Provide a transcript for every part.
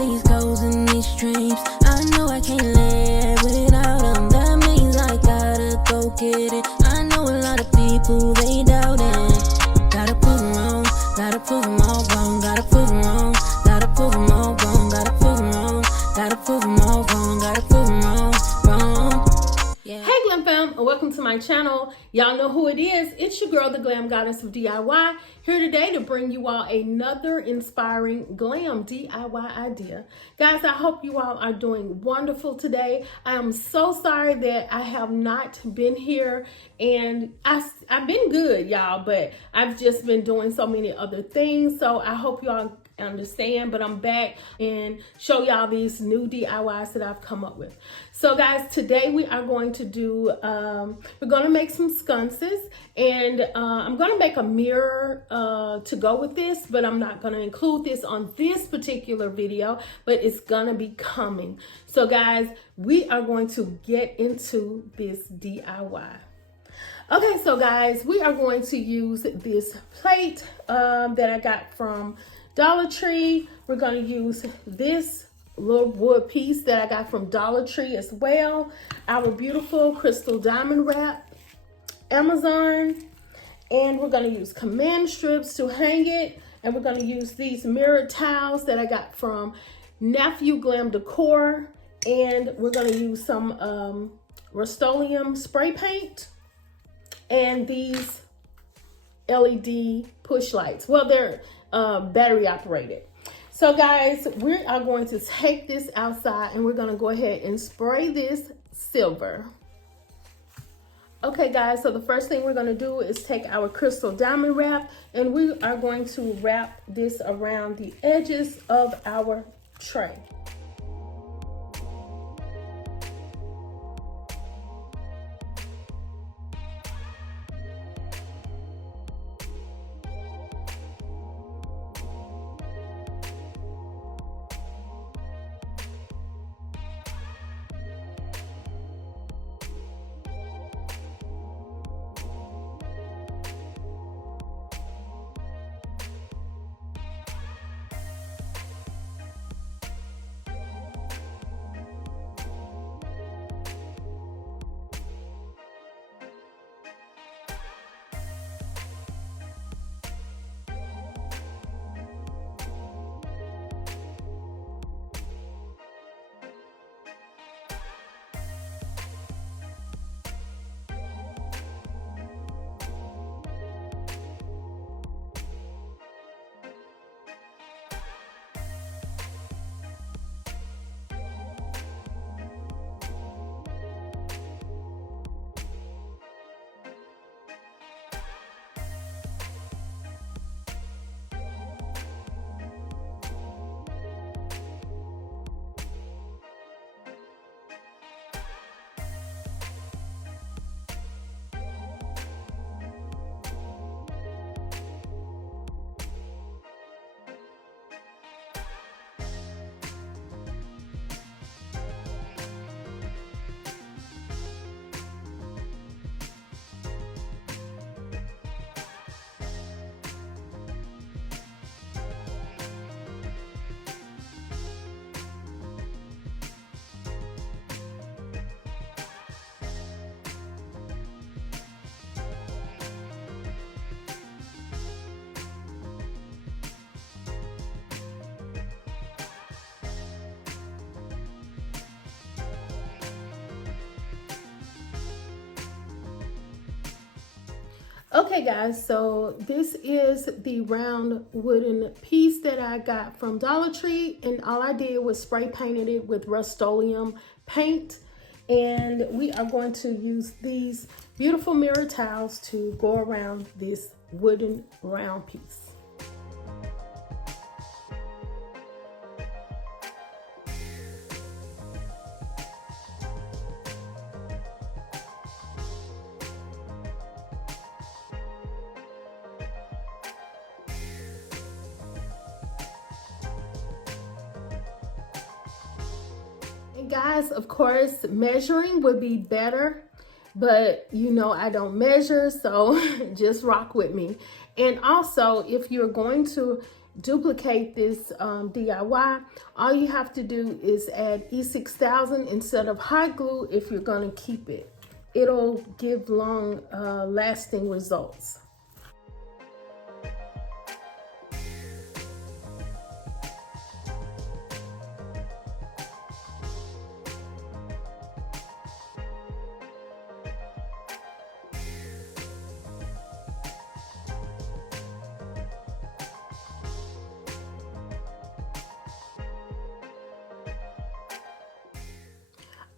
these goals and these dreams. I know I can't live without them. That means I gotta go get it. I know a lot of people, they doubt it. Gotta prove them wrong, gotta prove them all wrong. Gotta prove them wrong, gotta prove them all wrong. Gotta prove them wrong, gotta prove them all wrong. Gotta prove them wrong, wrong. Yeah. Hey Glam Fam, and welcome to my channel. Y'all know who it is. It's your girl, the Glam Goddess of DIY, here today to bring you all another inspiring glam DIY idea. Guys, I hope you all are doing wonderful today. I am so sorry that I have not been here, and I've been good, y'all, but I've just been doing so many other things. So I hope y'all understand, but I'm back and show y'all these new DIYs that I've come up with. So guys, today we are going to do, we're going to make some sconces, and I'm going to make a mirror to go with this, but I'm not going to include this on this particular video, but it's going to be coming. So guys, we are going to get into this DIY. Okay, so guys, we are going to use this plate that I got from Dollar Tree. We're going to use this little wood piece that I got from Dollar Tree as well. Our beautiful crystal diamond wrap, Amazon. And we're going to use command strips to hang it. And we're going to use these mirrored tiles that I got from Nephew Glam Decor. And we're going to use some Rust-Oleum spray paint. And these LED push lights. Well, they're battery operated. So guys, we are going to take this outside and we're going to go ahead and spray this silver. Okay guys, so the first thing we're going to do is take our crystal diamond wrap, and we are going to wrap this around the edges of our tray. Okay guys, so this is the round wooden piece that I got from Dollar Tree, and all I did was spray painted it with Rust-Oleum paint. And we are going to use these beautiful mirror tiles to go around this wooden round piece. And guys, of course, measuring would be better, but you know I don't measure, so just rock with me. And also, if you're going to duplicate this DIY, all you have to do is add E6000 instead of hot glue if you're going to keep it. It'll give long lasting results.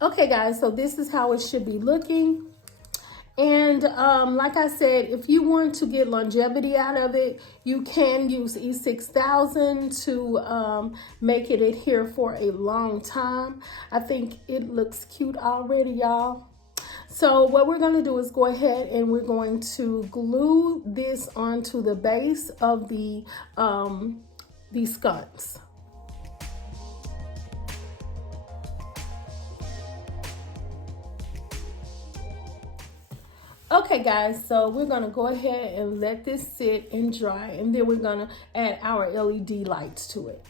Okay guys, so this is how it should be looking. And like I said, if you want to get longevity out of it, you can use E6000 to make it adhere for a long time. I think it looks cute already, y'all. So what we're going to do is go ahead and we're going to glue this onto the base of the sconce. Okay guys, so we're gonna go ahead and let this sit and dry, and then we're gonna add our LED lights to it.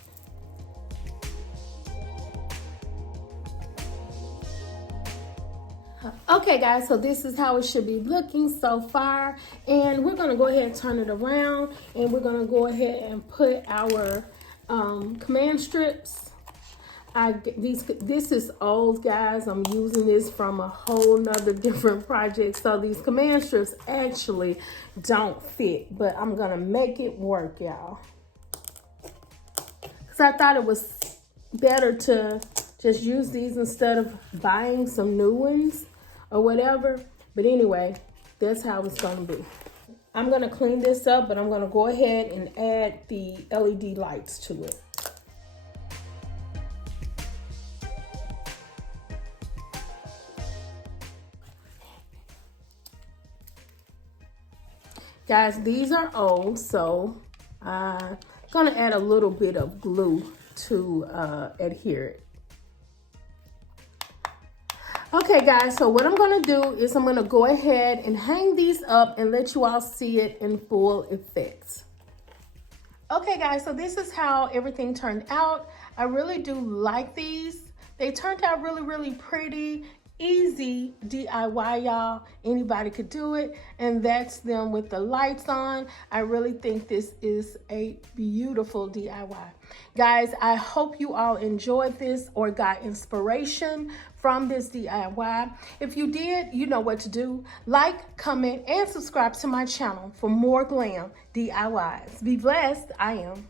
Okay guys, so this is how it should be looking so far, and we're gonna go ahead and turn it around, and we're gonna go ahead and put our command strips. This is old, guys. I'm using this from a whole nother different project. So these command strips actually don't fit, but I'm gonna make it work, y'all. Because I thought it was better to just use these instead of buying some new ones or whatever. But anyway, that's how it's gonna be. I'm gonna clean this up, but I'm gonna go ahead and add the LED lights to it. Guys, these are old, so I'm gonna add a little bit of glue to adhere it. Okay guys, so what I'm gonna do is I'm gonna go ahead and hang these up and let you all see it in full effect. Okay guys, so this is how everything turned out. I really do like these. They turned out really, really pretty. Easy DIY, y'all. Anybody could do it, and that's them with the lights on. I really think this is a beautiful DIY. Guys, I hope you all enjoyed this or got inspiration from this DIY. If you did, you know what to do. Like, comment, and subscribe to my channel for more glam DIYs. Be blessed. I am.